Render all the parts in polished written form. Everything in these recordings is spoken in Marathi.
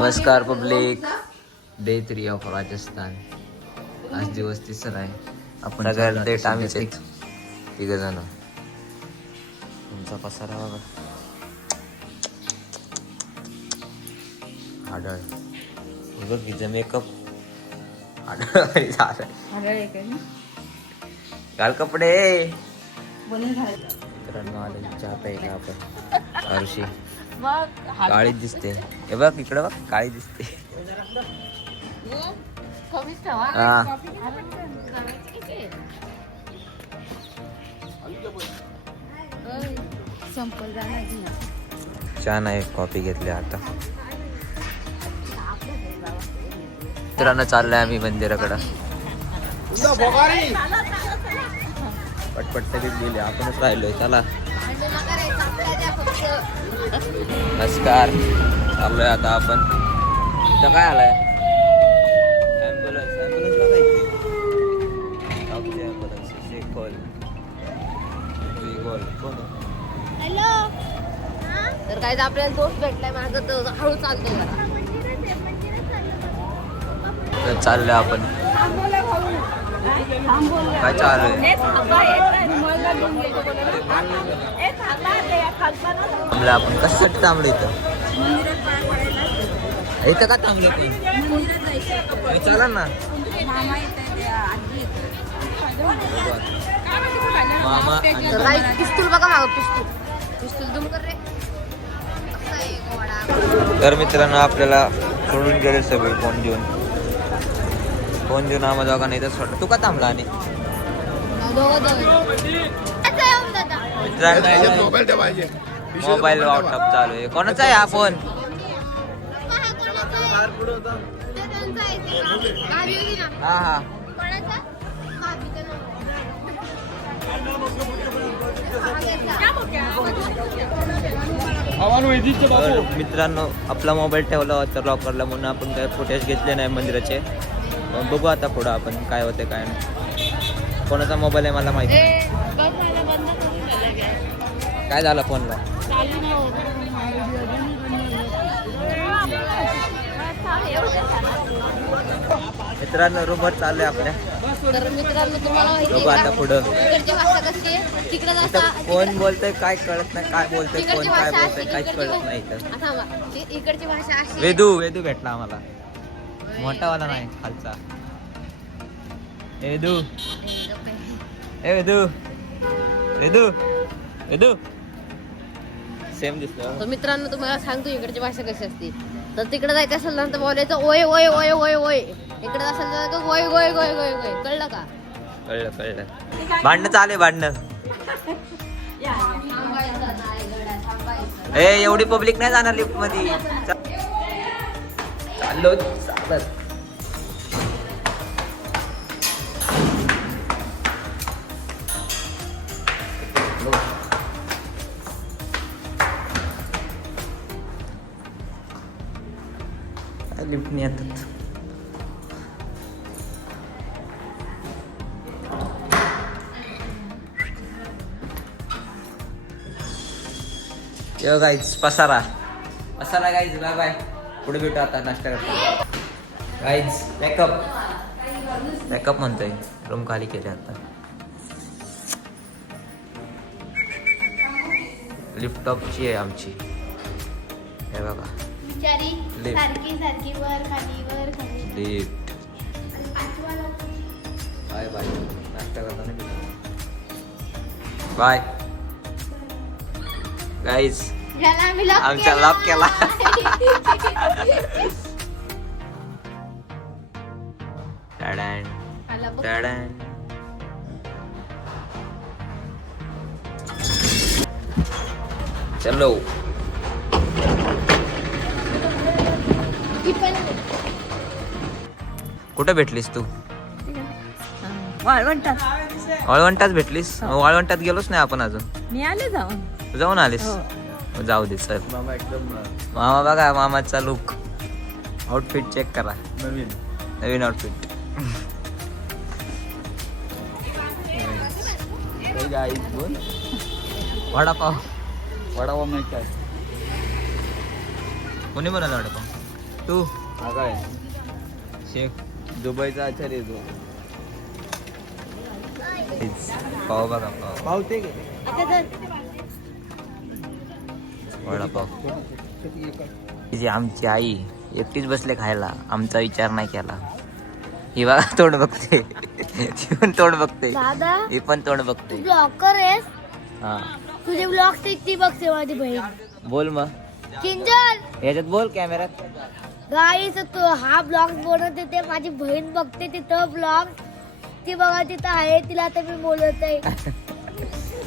नमस्कार पब्लिक. Day 3 of Rajasthan. आज दिवस तिसरा आहे. आपण सगळ्यात डेट आम्हीच आहेत, तिघ जण. तुमचा पसारा बघा. आढळ बघ तिचं मेकअप. घाल कपडे. मित्रांनो आले चहा प्यायला आपण. आरुषी काळी दिसते. हे बघ इकडे बघ, काळी दिसते. हा छान आहे. कॉफी घेतली आता. मित्रांनो चाललोय आम्ही मंदिराकडं. पटपट सगळीच गेली, आपणच राहिलोय. चला नमस्कार. चाललोय आता आपण. इथं काय आलाय? ॲम्ब्युलन्स. ॲम्ब्युलन्सला काय ॲम्ब्युलन्स शेखोल कोण? हॅलो. तर काय आपल्याला दोस्त भेटलाय माझं, तर हळू चालतो जरा. तर चाललोय आपण. काय चालू आहे? थांबलं आपण. कशासाठी थांबलो इथं? इथं का थांबलो ते? चला ना. मामा तर काय पिस्तूल बघा मागं. पिस्तूल दुम कर रे. तर मित्रांनो आपल्याला सोडून गेले सगळे. फोन देऊन आम्हा दोघा नाही तर सोड. तू का थांबला? आणि मोबाईल व्हॉट्सअप चालू आहे. कोणाचा आहे हा फोन? हा हा मित्रांनो आपला मोबाईल ठेवला होता लॉकरला, म्हणून आपण काय फुटेज घेतले नाही मंदिराचे. बघू आता पुढं आपण काय होते काय नाही. कोणाचा मोबाईल आहे मला माहिती नाही. काय झालं फोनला? मित्रांनो रोबोट चाललंय आपल्या. तर मित्रांनो तुम्हाला माहिती बघू आता पुढं. इकडची भाषा कशी आहे? तिकडे इथं कोण बोलतंय काय कळत नाही. काय बोलतंय कोण काय बोलतंय काहीच कळत नाही इथं. इकडची भाषा अशी. वेदू भेटला आम्हाला. मोठावाला नाही, खालचा. वेदू सेम दिसतो. तर मित्रांनो तुम्हाला सांगतो इकडची भाषा कशी असते. तर तिकडे जायचं असेल ना तर बोलायचं ओय ओय ओय ओय ओय. इकडे असेल तर गोय गोय गोय गोय गोय. कळलं का? कळलं. भांडणं चाले भांडणं. ए एवढी पब्लिक नाही जाणार लिफ्ट मध्ये. चाललो चालत. लिफ्ट नाही येतात. यो गाईज पसारा गाईज. Bye bye. पुढे भेटू आता नाश्ता करतो. गाईज बॅकअप म्हणतोय. रूम खाली केले आता. लिफ्ट टॉपची आहे आमची. हे बघा सारखी वर खाली लिफ्ट. Bye bye. नाश्ता करताना बाय गाईज. आमचा लॉक केला. चलो. कुठे भेटलीस तू? वाळवंटात भेटलीस? वाळवंटात गेलोच नाही आपण अजून. मी आले जाऊन आलीस? जाऊ दे चल. मामा बघा मामाचा लुक. आउटफिट चेक करा. नवीन आउटफिट. वडापाव. वडापाव नाही काय कोणी बनवला वडापाव? तू हा काय शेफ दुबईचा आचार्य तो पाव बघा पाव पाव ते वडापाव जी आमची आई एकटीच बसले खायला आमचा विचार नाही केला ही बघा तोंड बघते ती पण तोंड बघते दादा ही पण तोंड बघते ब्लॉकर आहेस हा तुझे ब्लॉग ती बघते माझी बहीण बोल मग किंजल याच्यात बोल कॅमेरात गाईस तो हा ब्लॉग बनवते ते माझी बहीण बघते तिथं ब्लॉग ती बघा तिथं आहे तिला आता मी बोलत आहे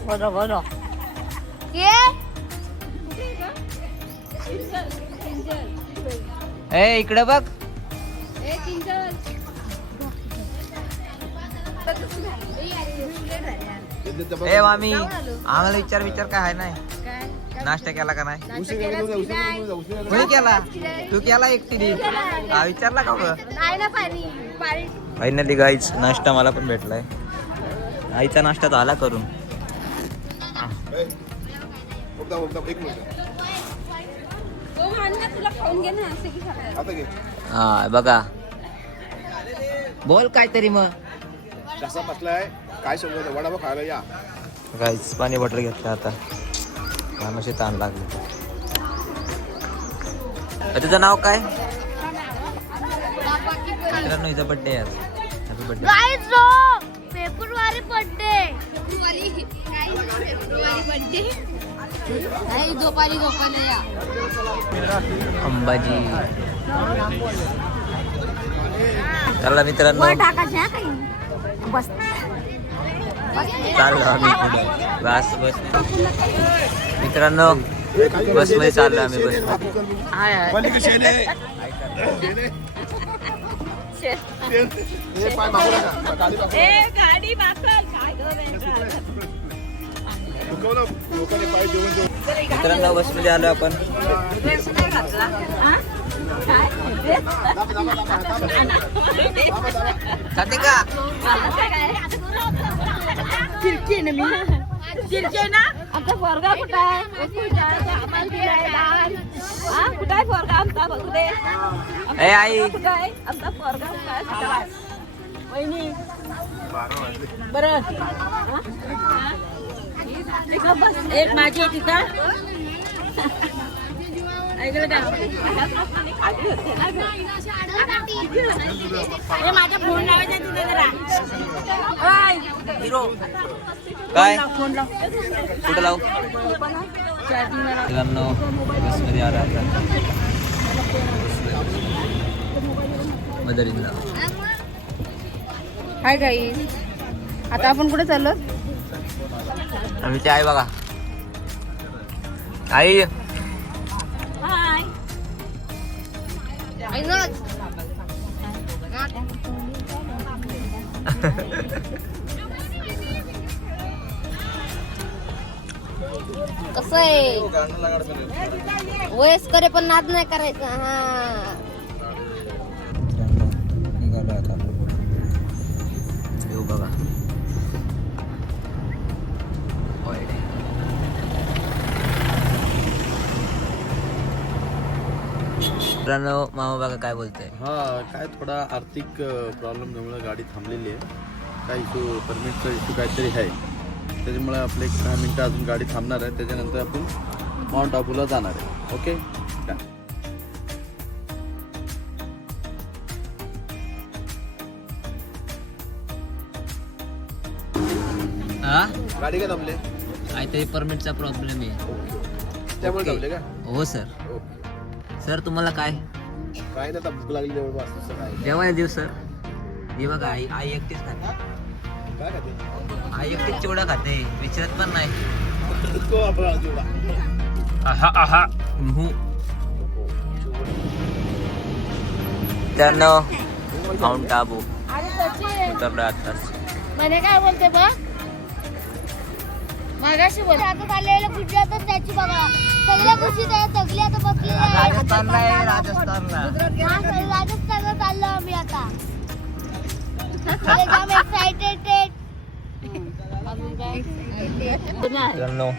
बरोबर ए इकडे बघ ए मामी आम्हाला विचार काय आहे नाही नाश्ता केला का नाही कोणी केला तू केला एकटीने हा विचारला का फायनली गाईच नाश्ता मला पण भेटलाय आईचा नाश्ता झाला करून हा बघा बोल काहीतरी मग कसा बसलाय काय समजत वडापाव खायला या गाईच पाणी बॉटल घेतलं आता कामाशी ताण लागले तुझं नाव काय मित्रांनो हिचा बड्डे आहे happy birthday February birthday Ambaji चला मित्रांनो चाललो आम्ही पुढे बस मित्रांनो बस मध्ये चाललो आम्ही बस मित्रांनो बस मध्ये आलो आपण जाते का आमचा पोरगा कुठं आहे कुठं आहे पोरगा आमचा बघू दे ए आई कुठं आहे आमचा पोरगा कुठं आहे वहिनी बरं एक माझी तिथं माझ्या फोन लावायचा तिथे जरा काय फोन लाव कुठं लावू मित्रांनो बस मध्ये आला आता मदरीला हाय गाई आता आपण कुठे चाललो आम्ही ते आहे बघा आई हाय कसं आहे वयस्कर पण नाद नाही करायचा हा निघालो आता येऊ बघा मित्रांनो मामा बघा काय बोलतोय हा काय थोडा आर्थिक प्रॉब्लेममुळे गाडी थांबलेली आहे काय इशू परमिटचा इशू काहीतरी आहे त्याच्यामुळे आपले 10 मिनटं अजून गाडी थांबणार आहे त्याच्यानंतर आपण माउंट आबूला जाणार आहे ओके हा गाडी काय थांबले काहीतरी परमिटचा प्रॉब्लेम आहे त्यामुळे ओके. थांबले का हो सर ओके सर तुम्हाला काय काय नाही आता भूक लागली जवळपास तसं काय जेवायला देऊ सर हे बघा आई आई एकटीच खाते काय खाते आई एकटीच चिवडा खाते विचारत पण नाही तो आपला जेवढा आहा आहा त्यानं माउंट आबू उतरलो आताच म्हणे काय बोलते बघ मागाशी बोल आता आलेलं गुजरातच त्याची बघा सगळ्या गोष्टी सगळी आता बसली राजस्थानला आहे राजस्थानला राजस्थानला चाललो आम्ही आता जाम एक्साइटेड मित्रांनो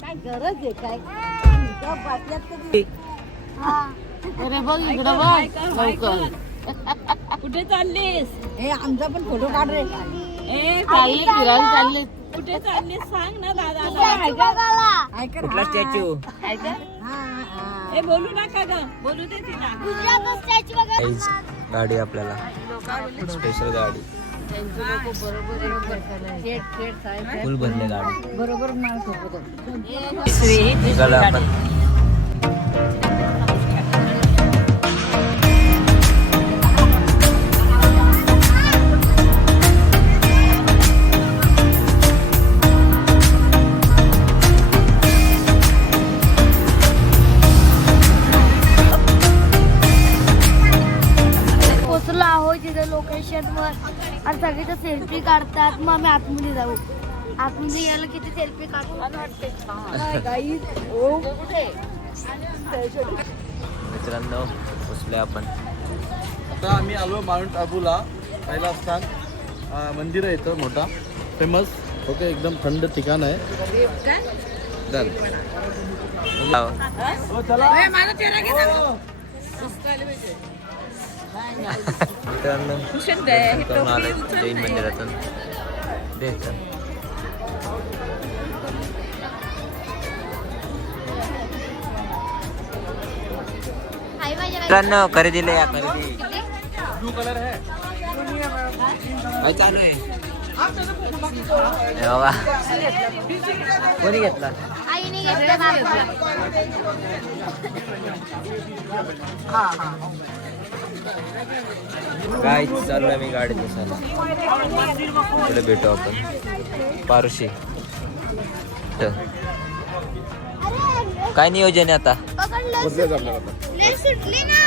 काय गरज आहे काय अरे बघ इकडं बघ लवकर. कुठे चाललीस? ए आमचा पण फोटो काढ रे. ए ताई फिरायला चालली. कुठे चाललीस सांग ना दादा. कुठला स्टॅच्यू? ए बोलू नका ग, बोलू दे तिला. काहीच गाडी आपल्याला स्पेशल गाडी फुल भरले गाडी. बरोबर निघालो आपण. पोचलो आहोत तिथे लोकेशन वर आणि सगळे तर सेल्फी काढतात. मग आम्ही आतमध्ये जाऊ. आतमध्ये यायला किती सेल्फी काढू मित्रांनो पोचले आपण. आता आम्ही आलो माउंट आबूला. पहिला स्थान मंदिर आहे इथं मोठा फेमस. ओके एकदम थंड ठिकाण आहे. चल. मित्रांनो जाऊन आलोय जैन मंदिरातून. दे चल. मित्रांनो खरेदीला या. खरेदी ब्लू कलर आहे. काय चालू आहे? हे बघा कोणी घेतला? आईने घेतलं. काय चालू आहे? मी गाडीत बसायला. पुढे भेटू आपण. पारुशी काय नियोजन आहे आता? सुटली ना.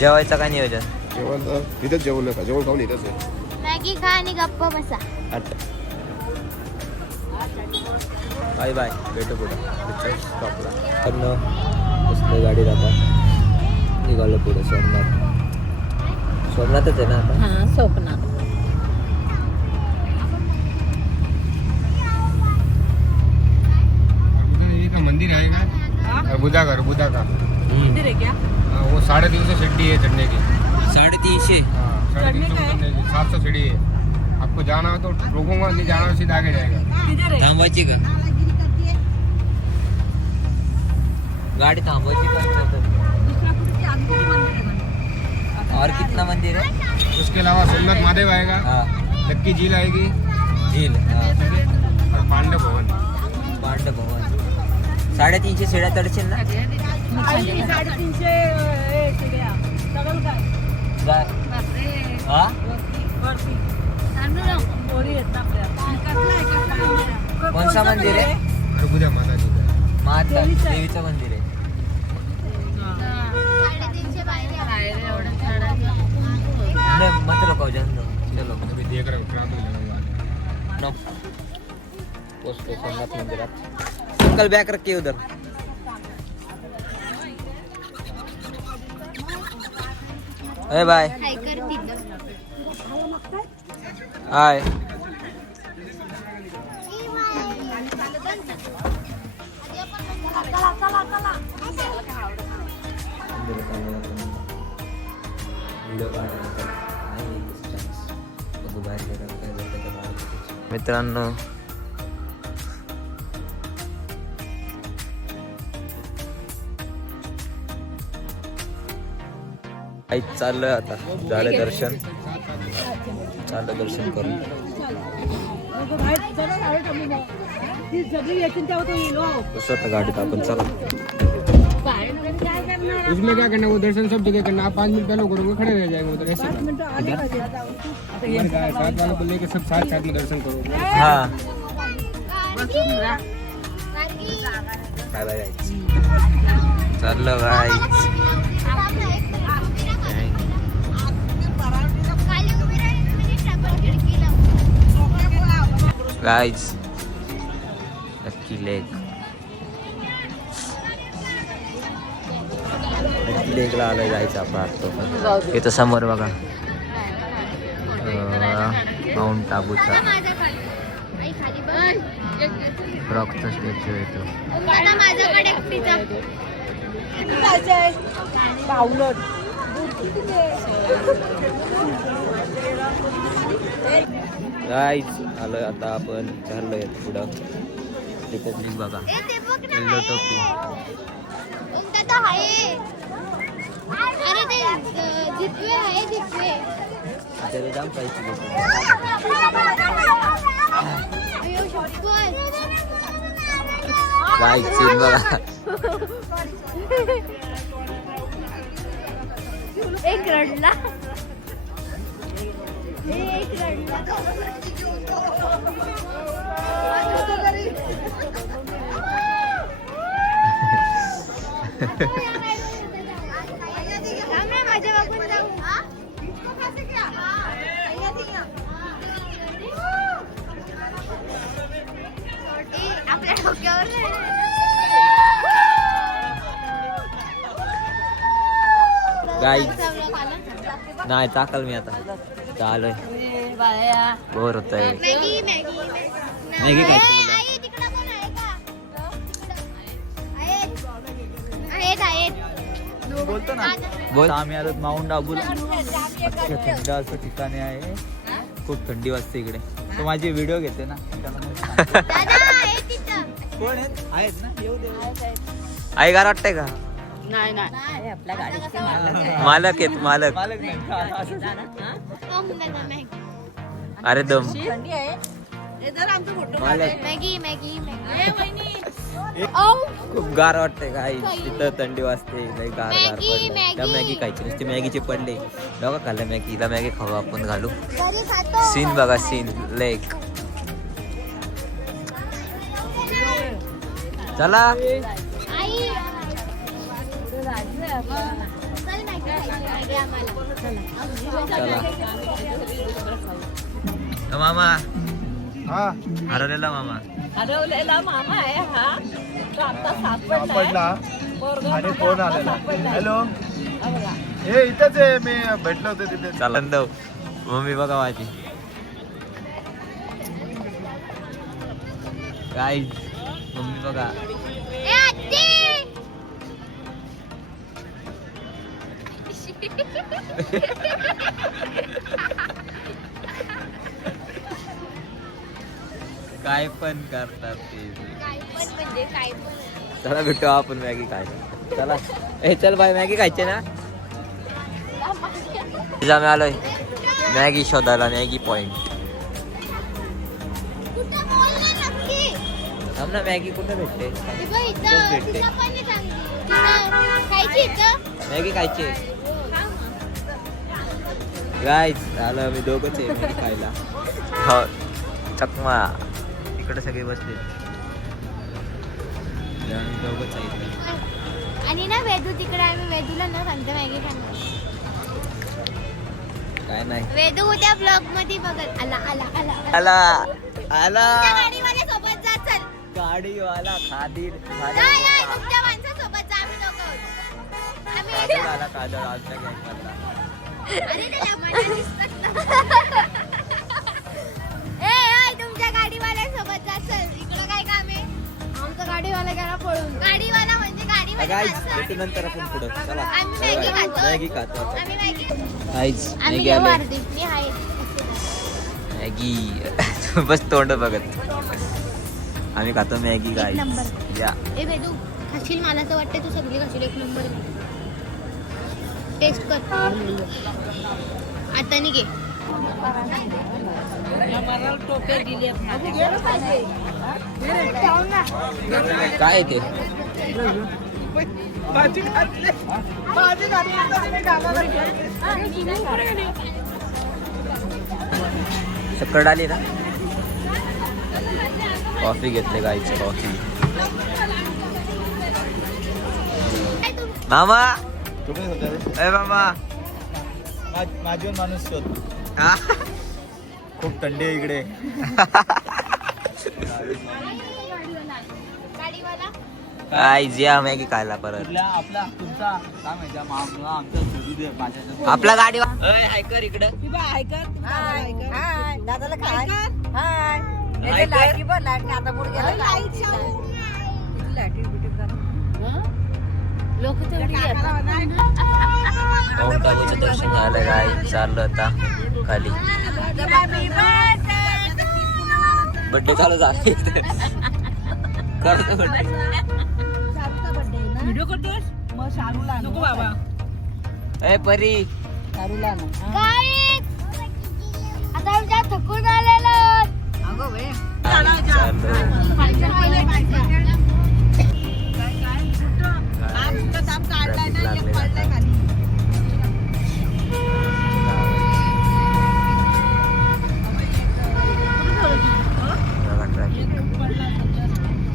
जेवायचं काय नियोजन? जेवण इथंच जेवलं का? जेवण खाऊन इथंच आहे. मॅगी खा आणि गप्प बसा. Bye bye. भेटू पुढे स्टॉपला. कसलं गाडी जाता निघालो पुढे. सोमनाथच आहे ना आता? हा स्वप्ना. का मंदिर है ना बुधा का मंदिर है क्या? वो 350 सीढ़ी है चढ़ने की. 350. 350 700 सीढ़ी है. आपको जाना हो तो रोकूंगा, नहीं जाना हो सीधा आगे जाएगा. किधर है? थांबवायची का गाडी? थांबवायची का? दूसरा कुछ के आगे भी मंदिर है. और कितना मंदिर है? उसके अलावा सोमनाथ महादेव आएगा, हाँ लक्की झील आएगी झील. हाँ और पांडव भवन. पांडव भवन. 350 सीढ़्या चढशील ना? 350 सीढ़्या. सगळं काय? हा वरती. पोरी आहेत ना आपल्या. कसलं आहे का? कौन सा मंदिर है? बुधा माता जी का. माता देवीचं मंदिर आहे. नहीं मत रुको जान दो. चलो अभी देख रहे हो ट्रैफिक लगा हुआ है. नो पोस्ट सोमनाथ मंदिरात. अंकल बैग रखिए उधर. ए बाय. हाय. मित्रांनो आई चाललंय आता. झालं दर्शन. चाललं दर्शन करून. स्वतः गाडीत आपण चला. उसमें क्या करना, वो दर्शन सब जगह करना. आप 5 मिनट पहले करोगे, खड़े रह जाएंगे उधर ऐसे. 7 वालों को लेके सब साथ साथ में दर्शन करोगे. हा बाय बाय. चाललं गाईच. गाईज लक्की लेक. लक्की लेकला आलोय जायचं आपण आता. इथं समोर बघा माउंट आबूचा रॉकचा स्टॅच्यू आहे तो. दादा माझ्याकडे एकटीचा. गाईज आलोय आता आपण चाललोय पुढं. रिपब्लिक बघा, ए, ते बघ ना, येल्लो आहे. टोपी. तुमचं तर आहे. अरे ते जितवे आहे जितवे. त्याला जाम पैसे घेतो. अयो, शपथ. गाईज सीन बघा. एक रडला. एक रडला. थांब रे, माझ्या बापून जाऊ. ए, आपल्या डोक्यावर गाईज नाही टाकल मी आता. चालोय, बोर होत आहे. मॅगी मॅगी खायची मला. आई तिकडं कोण आहे का? आहेत. बोलतो ना. बोल. आम्ही आलो माउंट आबूला. थंड असं ठिकाणी आहे, खूप थंडी वाजते इकडे. तो माझे व्हिडिओ घेते ना. दादा आहे तिथं. कोण आहेत ना, येऊ दे. आई गार वाटतंय का? नाही नाही आपल्या गाडीची मालक आहेत मालक. मालक नाही. दादा मॅगी अरे दम थंडी आहे. हे जर आमचं फोटो मालक. मॅगी खूप गार वाटतंय गाई. तिथं थंडी वाजते, लय गार गार मॅगी, पडलंय. मॅगी. त्या मॅगी खायची नुसती मॅगीचे पडले. बघा खाल्लं मॅगी. हिला मॅगी खाऊ आपण घालू. घरी खातो. सीन बघा, सीन लेक. चला आई चल मॅगी आम्हाला. चला. मामा हरवलेला मामा. हरवलेला मामा आहे हा. तो आता सापडला पोरगा आणि माझा फोन आता आलेला. सापडलाय. हॅलो, हा बघा. हे इथंच आहे, मी भेटलो होतो तिथे. चला दव मम्मी बघा माझी. काय मम्मी बघा. ए आत्ती. काय पण करतात ते. काय पण म्हणजे काय पण. चला भेटू आपण मॅगी खायला. चला ए चल बाय, मॅगी खायचे ना. आम्ही आलोय मॅगी शोधायला. Maggi point. कुठं बोल ना नक्की. थांब ना, मॅगी कुठे भेटते? हे बघ इथं. इथंच भेटते. तिथं पण नाही चांगली. तिथं खायची इथं. मॅगी खायची. गाईज आलो आम्ही दोघंच आहे मॅगी खायला. हो चकमा. इकडे सगळे बसले. आम्ही दोघंच आहे. आणि ना वेदू तिकडे आहे. मी वेदूला ना सांगते मॅगी खाणार. काय नाही. वेदू उद्या ब्लॉग मध्ये बघत. आला आला आला आला आला. तुमच्या गाडीवाल्या सोबत जा. चल गाडीवाला खादीर जाय जाय. तुमच्या माणसासोबत जा. आम्ही दोघं होतो. आम्ही आला काजळ आजच्या गँगमधला. अरे ते लग्नाला दिसतात ना. ए तुमच्या गाडीवाल्यासोबत जा. चल इकडं काय काम आहे? आमचा गाडीवाला गेला पळून. गाडीवाला म्हणजे गाडीवाला गाईज माणसं. भेटू नंतर आपण पुढं. चला आम्ही मॅगी खातो. मॅगी खातो आपण. आम्ही मॅगी गाईज आम्ही मॅगी घेऊ आले. अर्धी. मी आहे. मॅगी बस तोंड बघत. आम्ही खातो मॅगी गाईज. नंबर. या ए वेदू खाशील? मला तर वाटतं तू सगळी खाशील. एक नंबर. टेस्ट कर आता निघे. मला टोपे दिली काय ते? शक्कर आली ना. कॉफी घेतले गाईची कॉफी. मामा ए मामा. माझी माणूस शोध. हा? खूप थंडी आहे इकडे. गाडीवाला गाईज या मॅगी खायला परत. आपला तुमचा काय माहिती आमचा शोधू दे माझ्या. आपला गाडी ऐकर इकडं. दादाला काय ऐकर. माउंट आबूचं दर्शन झालं काय चाललं आता खाली बड्डे चालू झाले करतो बड्डे व्हिडिओ करतोस मग शारूला नको बाबा ए परी शारूला Guys, आता आमच्या थकून आलेलो अगं वे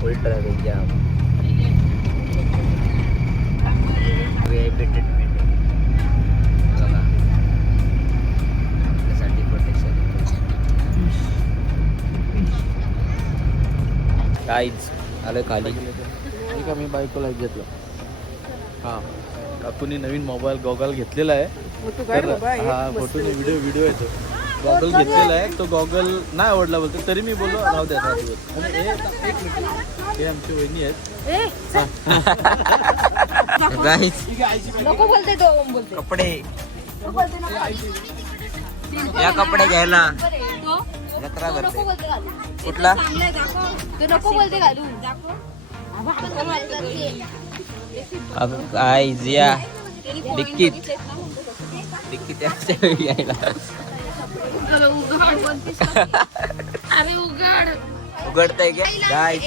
full traffic jam VIP treatment बघा आपल्यासाठी प्रोटेक्शन काहीच आलं खाली ठीक आहे मी बायकोला घेतलं हां काकूनी नवीन मोबाईल गॉगल घेतलेला आहे तर हा फोटोने व्हिडिओ येतो गॉगल घेतलेला आहे तो गॉगल नाही आवडला बोलतो तरी मी बोललो राहू द्या राहू दिवस आणि एक मिनिट हे आमची वहिनी आहेत गाईच नको बोलते तो ओम बोलते कपडे या कपडे घ्यायला जत्रा भरते कुठला तू नको बोलते घालू काय जिया डिक्कीत घ्यायला उघडतंय का गाय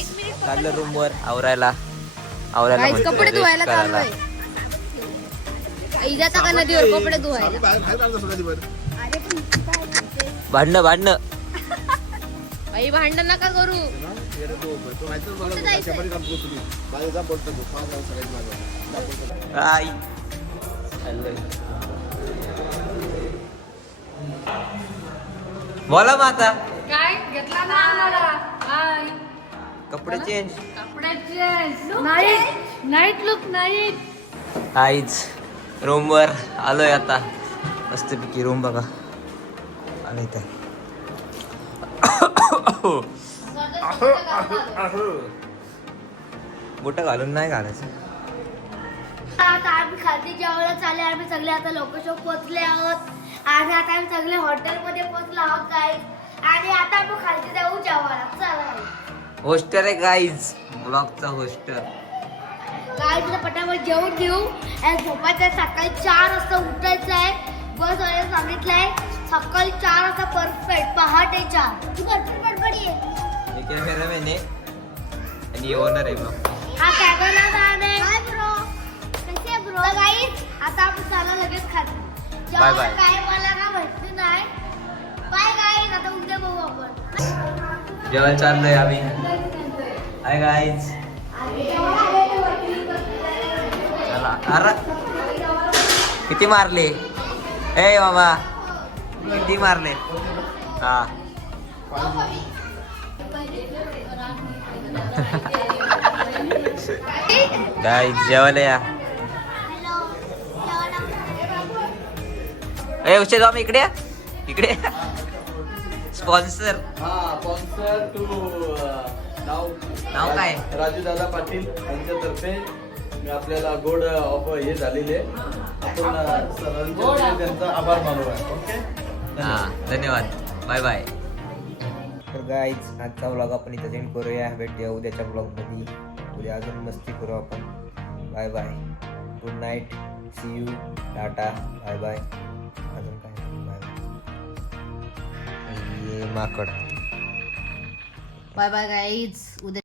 चाललं रूम वर आवरायला कपडे धुवायला चालू आहे इजाचा का नदीवर कपडे धुवायला भांडणं बाई भांडण नका करू काय चाललंय बोला माता काय घेतला ना आम्हाला कपडे चेंज नाईट लुक नाईट आईच रूम वर आलोय आता मस्तपैकी रूम बघा आणि इथे बुट घालून नाही घालायचं आता आम्ही खालती जेवायला चालले आम्ही सगळे आता लोकेशन पोहोचले आहोत आणि आता आम्ही सगळे हॉटेलमध्ये पोहोचलो आहोत गाईज आणि आता आपण खालती जाऊ जेवायला चला होस्टर आहे गाईज ब्लॉगचा होस्टर गाईज पटापट जेवून घेऊ आणि झोपायचं सकाळी 4 वाजता उठायचं आहे बस वाले सांगितलंय सकाळी 4 वाजता परफेक्ट पहाटे 4 तू गडबडी आहे कॅमेरामॅन आहे आणि ओनर आहे मग हा कॅमेरामॅन आहे हाय ब्रो कसे ब्रो गाईज आता आपण चला लगेच खातो बाय बाय. काय मला का माहिती नाही बाय गाईज आता उद्या बघू आपण जेवण चाललंय आम्ही हाय गाईज चला अरे किती मारले ए मामा किती मारले हा गाईज जेवायला या ए उशे जाऊ इकडे या. इकडे स्पॉन्सर हा स्पॉन्सर टू नाव काय राजू दादा पाटील यांच्यातर्फे मी आपल्याला गोड ऑफर हे झालेले आपण सरांच्या त्यांचा आभार मानू आहे ओके हा धन्यवाद बाय बाय तर गाईज आजचा व्लॉग आपण इथं एंड करूया भेटूया उद्याच्या ब्लॉगमध्ये उद्या अजून मस्ती करू आपण bye bye good night see you tata bye bye अजून काय बाय बाय माकड बाय बाय गाईज उद्या